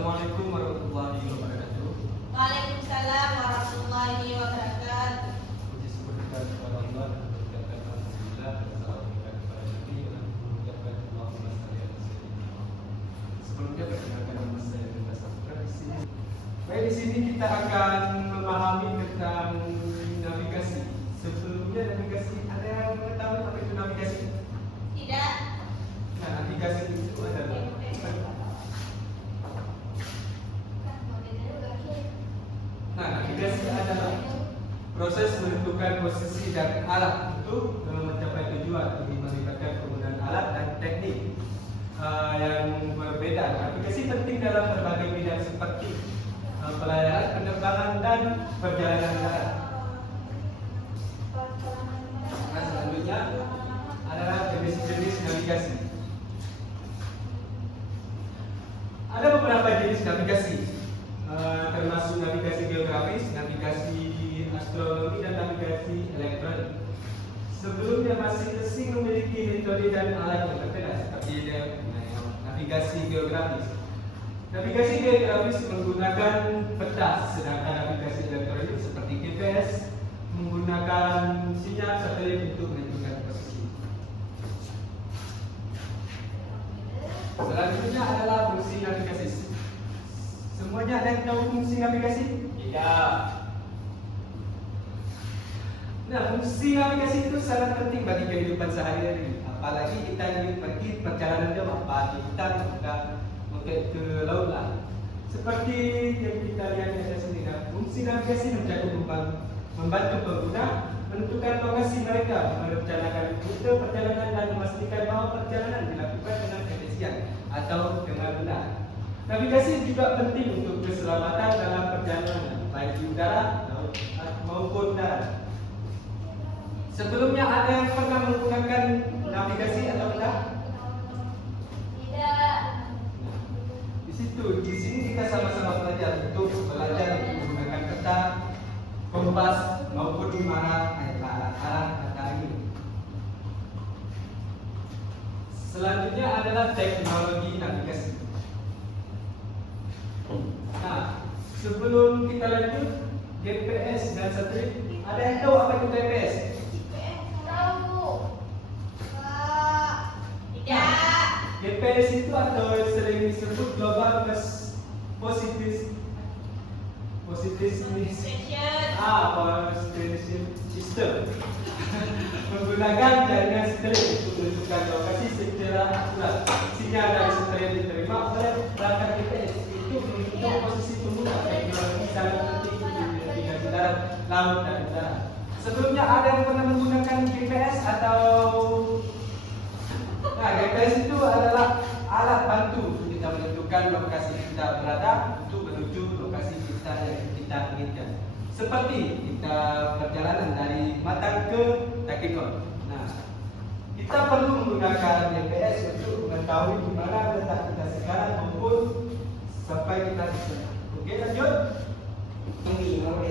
Assalamualaikum warahmatullahi wabarakatuh. Waalaikumsalam warahmatullahi wabarakatuh. Puji syukur kita kepada Allah dan mengucapkan alhamdulillah dan salam kepada Nabi dan mengucapkan Allahumma shalli ala sayyidina Muhammad. Sebelumnya perkenalkan nama saya Rinda Safra di sini. Baik, di sini kita akan memahami tentang navigasi. Sebelumnya navigasi, ada yang mengetahui apa itu navigasi? Tidak. Nah, navigasi itu adalah navigasi adalah proses menentukan posisi dan alat untuk mencapai tujuan, ini melibatkan penggunaan alat dan teknik yang berbeda. Navigasi penting dalam berbagai bidang seperti pelayaran, penerbangan, dan perjalanan darat. Nah, selanjutnya adalah jenis-jenis navigasi. Ada beberapa jenis navigasi, termasuk navigasi geografis, navigasi astronomi, dan navigasi elektronik. Sebelumnya masing-masing memiliki metode dan alat yang berbeda, seperti navigasi geografis. Navigasi geografis menggunakan peta, sedangkan navigasi elektronik seperti GPS menggunakan sinyal satelit untuk menentukan posisi. Selanjutnya adalah fungsi navigasi. Semuanya ada yang tahu fungsi navigasi? Tidak. Nah, fungsi navigasi itu sangat penting bagi kehidupan sehari-hari. Apalagi kita ingin pergi perjalanan jauh, pagi hutan, ke laut lah. Seperti yang kita lihat di atas ini, fungsi navigasi membantu pengguna menentukan lokasi mereka, merencanakan rute perjalanan, dan memastikan bahwa perjalanan dilakukan dengan efisien atau dengan benar. Navigasi juga penting untuk keselamatan dalam perjalanan, baik di udara, laut, maupun darat. Sebelumnya ada yang pernah menggunakan navigasi atau tidak? Tidak. Di sini kita sama-sama belajar untuk menggunakan peta, kompas, maupun di mana arah peta ini. Selanjutnya adalah teknologi navigasi. Nah, sebelum kita lanjut, GPS dan satelit, ada yang tahu apa itu GPS? Tahu. Tidak. GPS itu atau sering disebut Global Positioning System menggunakan jaringan satelit untuk menentukan lokasi secara akurat. Sinyal dari satelit diterima oleh perangkat GPS itu menentukan posisi pengguna. Teknologi sangat penting untuk navigasi darat, laut, dan udara. Sebelumnya ada yang pernah menggunakan GPS atau GPS itu adalah alat bantu untuk kita menentukan lokasi kita berada untuk menuju lokasi kita yang kita inginkan. Seperti kita perjalanan dari Matang ke Takikon. Nah, kita perlu menggunakan GPS untuk mengetahui di mana letak kita sekarang maupun sampai kita di sana. Oke, lanjut.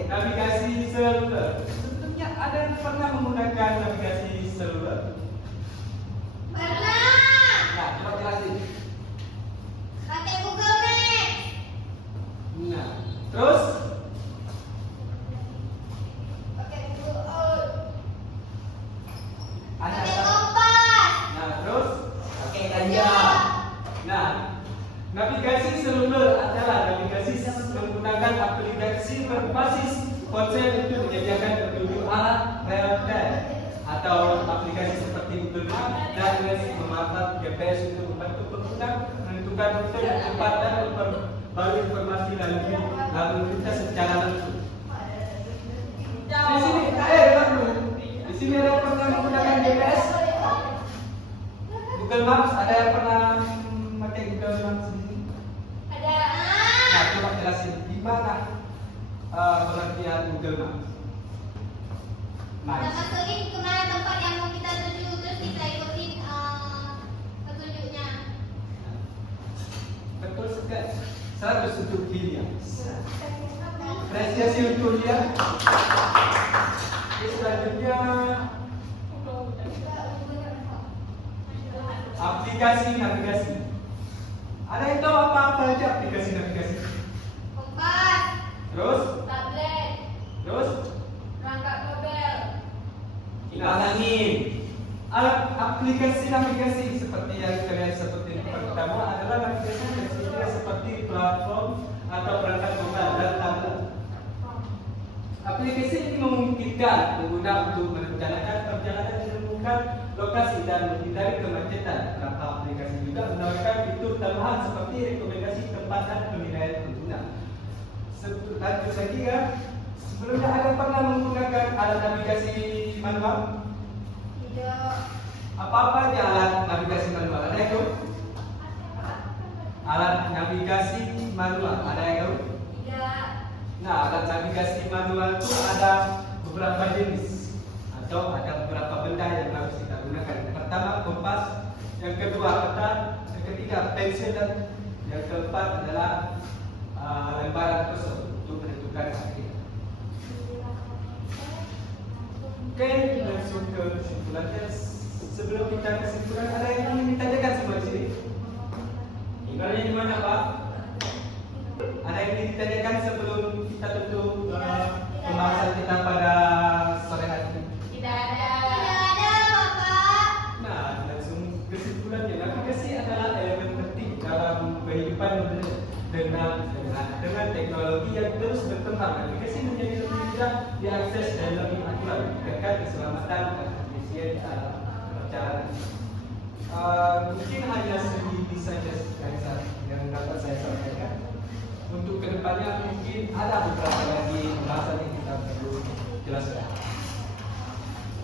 Navigasi seluler. Sebetulnya ada yang pernah menggunakan navigasi seluler? Pernah. Nah, coba jelasin. Pakai Google Maps. Nah, terus Pakai Google Earth. ada Pakai apa? kompas. Nah, terus Pakai ganja. nah, navigasi seluler adalah navigasi menggunakan aplikasi berbasis ponsel untuk menyediakan petunjuk arah real time atau aplikasi seperti Google Maps dan memanfaatkan GPS untuk membantu pengguna menentukan rute yang tepat dan memperbarui informasi lalu lintas secara langsung. Di sini, dengar dulu. Di sini ada yang pernah menggunakan GPS? Google Maps, ada yang pernah pakai Google Maps di sini? Ada. Nah, coba jelasin di mana pengertian Google Maps. Kita masukin kemana tempat yang mau kita tuju, terus kita ikutin petunjuknya. Betul sekali. 100 untuk Hilya. Apresiasi untuk Hilya. Oke, selanjutnya aplikasi navigasi. Ada yang tahu apa aja aplikasi navigasi? platform atau perangkat lokal dan tablet. Aplikasi ini memungkinkan pengguna untuk merencanakan perjalanan dan menemukan lokasi dan menghindari kemacetan. Beberapa aplikasi juga menawarkan fitur tambahan seperti rekomendasi tempat dan penilaian pengguna. Lanjut lagi ya. Sebelumnya ada pernah menggunakan alat navigasi manual? Tidak. Apa aja alat navigasi manual? Ada yang tahu? Alat navigasi manual ada yang tahu? Tidak. Nah, alat navigasi manual itu ada beberapa jenis atau ada beberapa benda yang harus kita gunakan. Yang pertama kompas, yang kedua peta, yang ketiga pensil dan yang keempat adalah lembaran kosong untuk menentukan arah. Oke, langsung ke kesimpulannya. Sebelum kita kesimpulan, ada yang ingin ditanyakan semua di sini? Tinggalnya di mana, Pak? Ada yang ingin ditanyakan sebelum kita tutup pembahasan kita pada sore hari ini? Tidak ada. Tidak ada, Bapak. Nah, langsung kesimpulannya. Navigasi adalah elemen penting dalam kehidupan modern dengan teknologi yang terus berkembang. Navigasi menjadi lebih mudah diakses dan lebih akurat, meningkatkan keselamatan dan efisien dalam perjalanan. Mungkin hanya segini saja yang dapat saya sampaikan. Untuk kedepannya mungkin ada beberapa lagi pembahasan yang kita perlu jelaskan.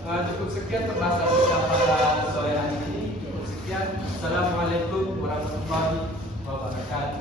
Cukup sekian pembahasan kita pada sore hari ini. Cukup sekian. Assalamualaikum warahmatullahi wabarakatuh.